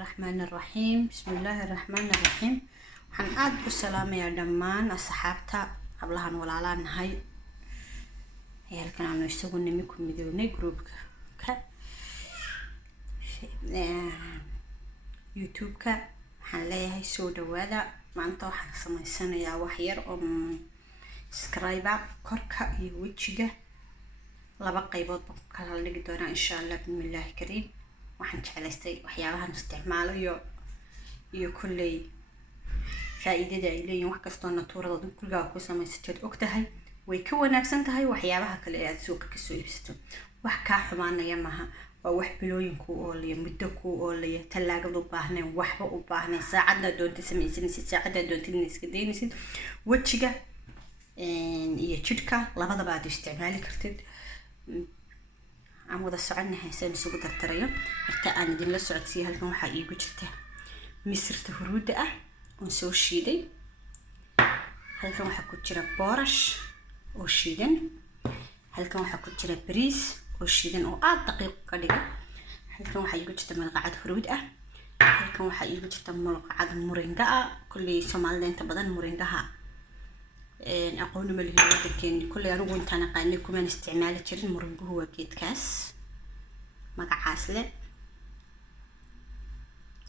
الرحمن الرحيم. بسم الله الرحمن الرحيم. waxaan aad ku salaamayaa dhammaan asxaabta hablahan walaalaan nahay halkan aanu isagu nimi ku midownay groupka youtube-ka. waxaan leeyahay soo dhawaada. maanta waxaan samaysanayaa wax yar oo subscribe korka iyo wajiga laba qaybood baan kala dhigi doonaa insha Allah bismillaahi kariim. waxaan jeclaystay waxyaabahan isticmaalo iyo kulley faa'iidada ay leeyihiin. wax kastoo naturada guriga ku samaysateed ogtahay way ka wanaagsan tahay waxyaabaha kale ee aad suuqa ka soo iibsato. wax ka xumaanaya maaha, waa wax bilooyinku oo leeyahay muddo ku oo leeyahay talaagad u baahneen waxba u baahneen saacadda doonta samaysanaysid saacadda doonta in iska deynaysid wajiga iyo jidhka labadaba aad isticmaali kartid. aan wada soconahay saan isugu dartarayo horta aan idin la socodsiiyay. halkan waxaa iigu jirta misirta huruuda ah oo soo shiiday. halkan waxaa ku jira boorash oo shiidan. halkan waxaa ku jira bariis oo shiidan oo aad daqiiq ka dhigan. halkan waxaa iigu jirta malqacad huruud ah. halkan waxaa iigu jirta malqacad muringa ah. kulli Soomaalida inta badan muringaha aqoon ma leeyahay wadankeena. kulli anigu intaan aqaanay kuma isticmaali jirin. muringuhu waa geedkaas magacaas leh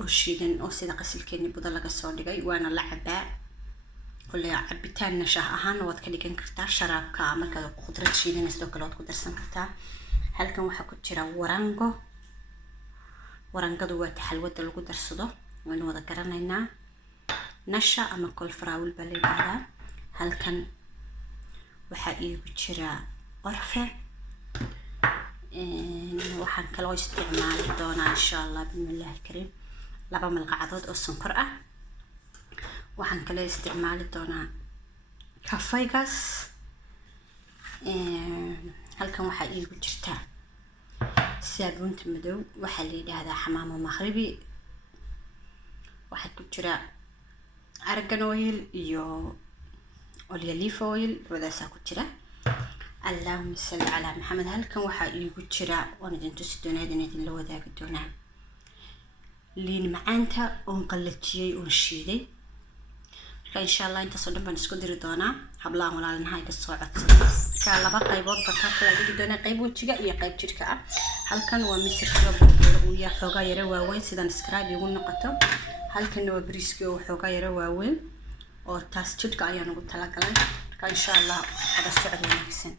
oo shiidan oo sida qasilkeeni buda laga soo dhigay waana la cabaa. kulli cabitaan nashaah ahaan waad ka dhigan kartaa sharaabka markaad khudrad shiidanayso kale waad ku darsan kartaa. halkan waxaa ku jira warango. warangadu waa taxalwada lagu darsado waan wada garanaynaa. nasha ama kolfraawil baa la yiraahdaa. halkan waxaa iigu jira qorfe. waxaan kaloo isticmaali doonaa insha Allah bismillaahi kariim laba malqacadood oo sonkor ah. waxaan kale isticmaali doonaa kafaygas. halkan waxaa iigu jirta saabuunta madow waxaa la yiraahdaa xamaamo maghribi. waxaa ku jira argan oil iyo olive oil wadaasaa ku jira. اللهم صل على محمد. halkan waxaa iigu jira waan idin tusi doonaa idin la wadaagi doonaa liin macaanta oo qalajiyay oo shiiday. marka insha Allah inta soo dhan baan isku diri doonaa hablahan walaalnahay ka soo codsada. marka laba qaybood baan kala dhigi doonaa qayb wajiga iyo qayb jidhka ah. halkan waa misirka uu yahay xoogaa yara waaweyn sidan subscribe igu noqoto. halkan waa bariiska oo xoogaa yara waaweyn oo taas jidhka ayaan ugu talagalay. marka insha Allah hada socod wanaagsan.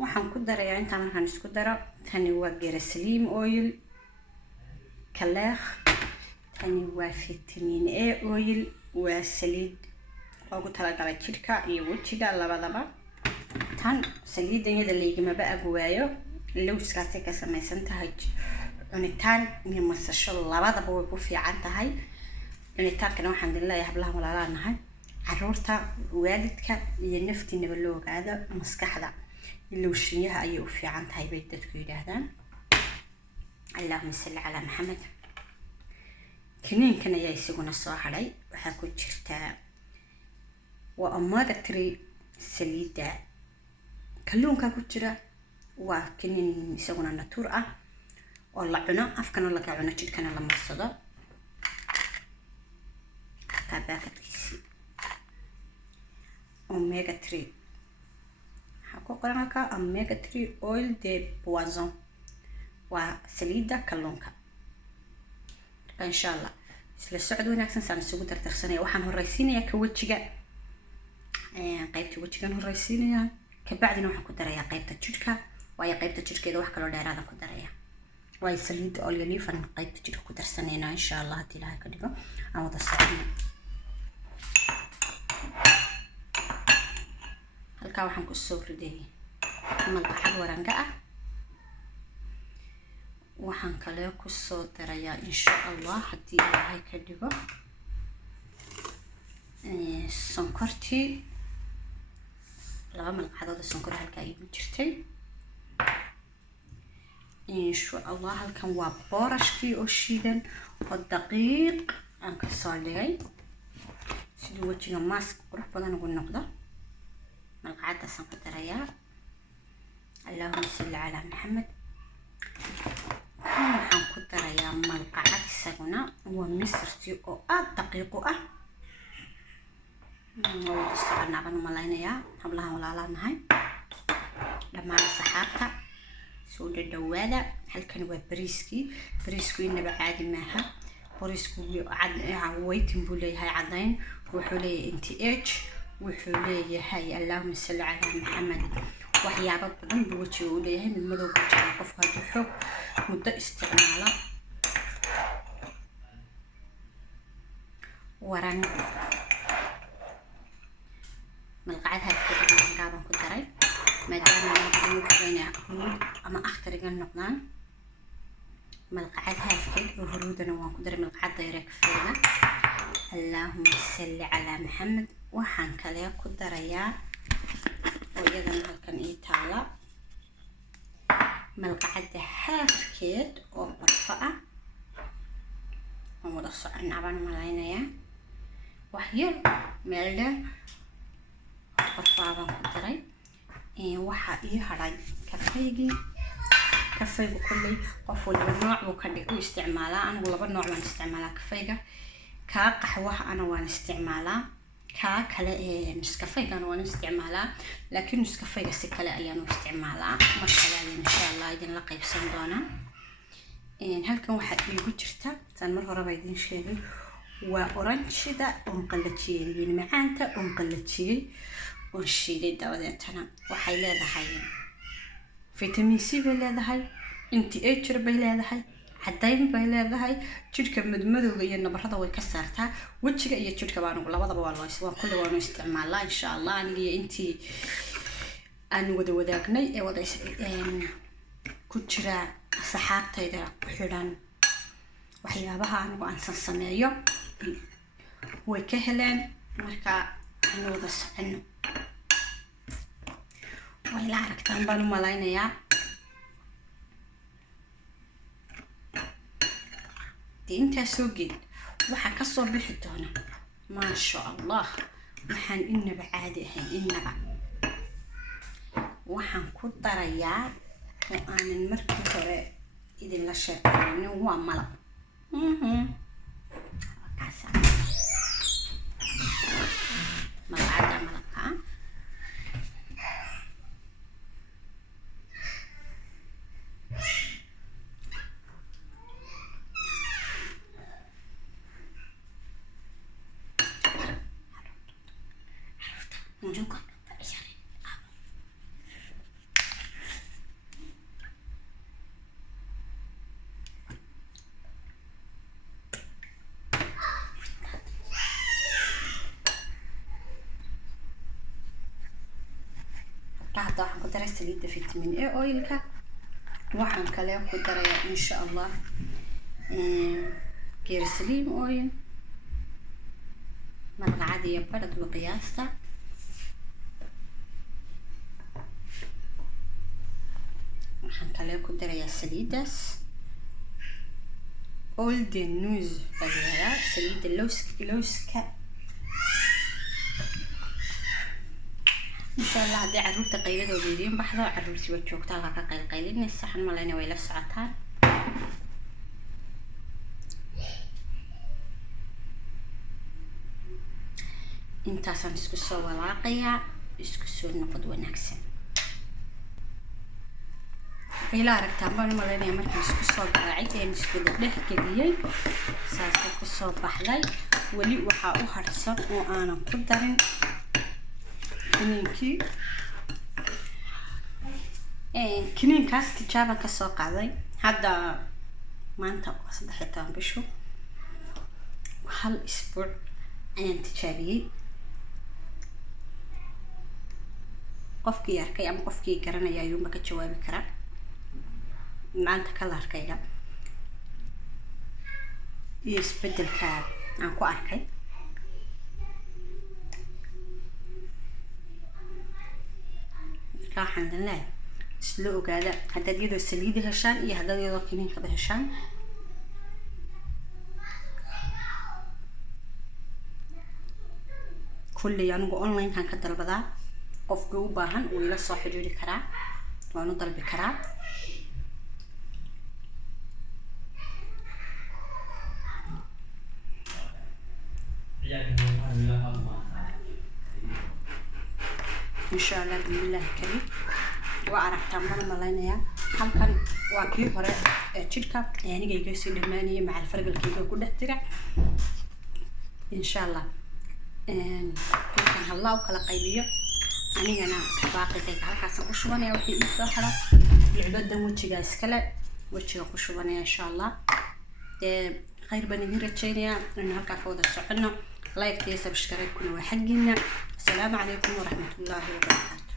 waxaan ku darayaa intaan markaan isku daro tani waa gerasliim oil kaleekh. tani waa vitamin A oil waa saliid ugu talagalay jidhka iyo wajiga labadaba. tan saliidanyada leeygimaba agwaayo lowskaasay ka samaysan tahay. cunitaan iyo masasho labadaba way ku fiican tahay. cunitaankana waxaan idin leeyahay hablaha walaalaan nahay caruurta waalidka iyo naftiinaba loo ogaado maskaxda ilowshiyaha ayay u fiican tahay bay dadku yiraahdaan. اللهم صل على محمد. kiniinkan ayaa isaguna soo hadhay. waxaa ku jirta waa omega 3 saliida kalluunka ku jira. waa kiniin isaguna natuur ah oo la cuno afkana laga cuno jidhkana la marsado. tabaakadkiisi omega 3 ku qoran ka omega 3 oil de poisson waa saliida kalluunka. insha Allah isla socod wanaagsan saan isugu dardarsanaya. waxaan horeysiinayaa ka wajiga qaybta wajigan horeysiinayaa ka bacdina waxaan ku darayaa qaybta jidhka. waayo qaybta jidhkeeda wax kale dheeraad ku darayaa. waayo saliida olive aan qaybta jidhka ku darsanayna insha Allah hadii Ilaahay ka dhigo aan wada socodno. halka waxaan ku soo riday malqacad waranga ah. waxaan kale ku soo darayaa insha Allah hadii Ilaahay ka dhigo sonkortii laba malqacadood sonkor halka ay jirtay insha Allah. halkan waa boorashkii oo shiidan oo daqiiq aan ka soo dhigay sidoo wajiga mask qurux badan ugu noqdo. malqacada san ku darayaa. اللهم صل على محمد. waxaan ku darayaa malqacad isaguna waa misirtii oo aad daqiiqo ah oo isticmaalaan malaynayaa hablaha walaalaanahay dhammaan saxaabta soo dhawaada halkan waa bariisku inaba caadi maaha bariisku cad waytin buu leeyahay cadayn wuxuu leeyahay NTH wuxuu leeyahay Allahumma salli ala Muhammad waxyaabo badan buu wajiga u leeyahay mid madow ku jira qofka haddii xoog muddo isticmaala waran malqacad halkan gaaban ku daray maadaama aan waxayna huruud ama akhtariga noqdaan malqacad halkan huruudana waan ku daray malqacad dheer kafeega Allahumma salli ala Muhammad waxaan kale ku darayaa oo iyadana halkan ii taala malqacada halkeed oo barfa ah oo wada socon abaan malaynayaa wax yar meel dheer barfa baan ku daray waxa ii haray kafeega kulley qof walba nooc uu ka dhig u isticmaalaa anigu laba nooc waan isticmaalaa kafeega ka qaxwaha ana waan isticmaalaa ka kale Nescafé-gan waan isticmaalaa laakiin Nescafé-ga si kale ayaan u isticmaalaa markale insha Allah idin la qaybsan doona halkan waxa iigu jirta tan mar hore idin sheegay waa oranjida oo qalajiyay macaanta oo qalajiyay oo shiiday dawadeetana waxay leedahay vitamin C bay leedahay NTH bay leedahay cadayn bay leedahay jirka madmadowga iyo nabarrada way ka saartaa wajiga iyo jirka baan ugu labadaba waa kulli waan isticmaalaa insha Allah aniga intii aan wada wadaagnay ee wada ku jira saxaabtayda ku xiran waxyaabaha anigu aan sameeyo way ka heleen marka aan wada socono way la aragtaan baan u malaynayaa inta soo geed waxa ka soo bixi doona ma sha Allah waxaan inaba caadi ahayn inaba waxaan ku darayaa oo aanan markii hore idin la sheekeeyay waa malab malabka juga cari hadda waxaan ku daray saliidda vitamin A oilka waxaan kale ku darayaa insha Allah gerslim oil malqacad iyo badh qiyaasta waxaan kale ku darayaa saliidaas all the news badala saliidda lowska insha Allah hadii caruurta qayladooda idin baxdo caruurtii way joogtaa halka ka qaylinaysa saxan malayna way la socotaan intaasaan isku soo walaaqayaa isku soo noqod wanaagsan ila aragtaan baan malaynayaa markii isku soo garaacay ee isku dhex geliyay saasay ku soo baxday wali waxa u harsan oo aanan ku darin kiniinkaas tijaaban ka soo qaaday hadda maanta 13 bisho hal isbuuc ayaan tijaabiyay qofkii arkay ama qofkii garanaya ayuu ka jawaabi karaa maanta kala arkayga iyo isbedelka aan ku arkay الحمد لله سلو قاعدة هذا يدو السليد هشان إيه هذا يدو كمين كده هشان كل يعني أونلاين كان كده البضاعة قف جو باهن ويلا صاحي جوري كرا وأنا ضرب كرا إن شاء الله بإذن الله الكريم وأعرفتها مرة ملاينيا هل كان واقعي هراء تلك يعني جاي يصير المانية مع الفرق الكيكة كلها ترى إن شاء الله كان هلا وكلا قيبية أنا باقي كيك على حسب وشواني وحي إنساحرة العبادة وجهها إسكلا وجهها وشواني إن شاء الله خير بني رجينا إنه هكا كودا سعنا لايك تيسا بشكركم وحقنا السلام عليكم ورحمة الله وبركاته.